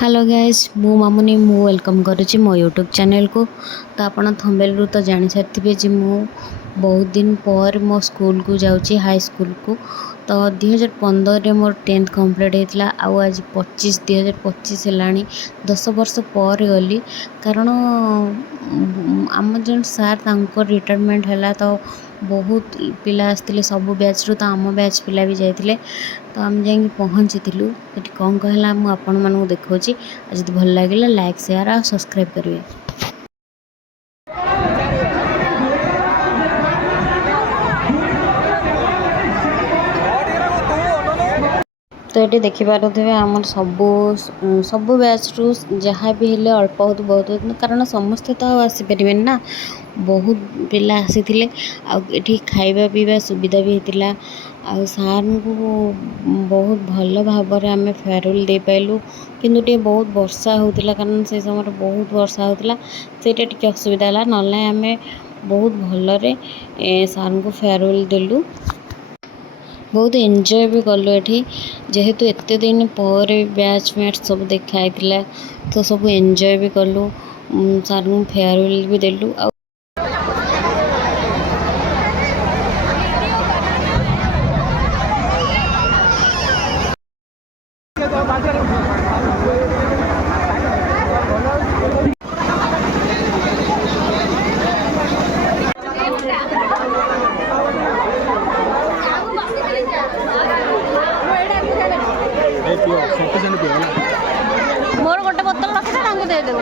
Hello guys मु मामुनी मु welcome करुच्ची मो यूट्यूब चैनल को। तो आपण थंबनेल तो जानी सारे जी मु बहुत दिन पर मो स्कूल को जाऊँगी हाई स्कूल को। तो 2015 रे मोर 10th कंप्लीट होता आज 2025 है 10 वर्ष पर गली कारण आम जो सार रिटायरमेंट है तो बहुत पिला आसते सब बैच रू तो आम बैच पिला भी जाते तो आम जा पहुँची कौन कहला मुझे आपण मानू देखा जब भल लगे लाइक शेयर और सब्सक्राइब करेंगे। तो ये देखिपे आम सबू बैच रू जहाँ भी हेले अल्प बहुत कारण समस्ते तो आसीपर ना बहुत पिला आसी ये खाଇବା पीवा सुविधा भी होता आ सार को बहुत भल भाव आम फेयरवेल दे पाइलु कि बहुत वर्षा होता कारण से समय बहुत वर्षा होता से असुविधा है ना आम बहुत भलरे सार को फेयरवेल देलु बहुत एंजॉय भी कलु ये जेहेतु एत दिन पर बैचमेट सब देखाई तो सब एंजॉय भी कलु सार को फेयरवेल भी देलु। मोर गोटे बोतल रखी दे दे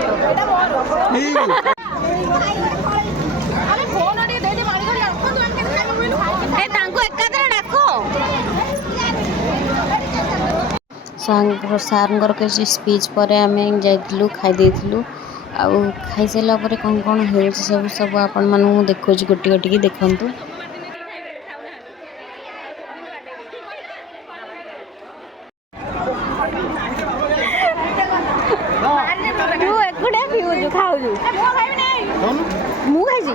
सार किसी स्पीच पर आम जाइलु खाई आउ खाई सारा कौन कौन हो सब सब आपण मानू देखो गोटी गोटी देखु। मुझे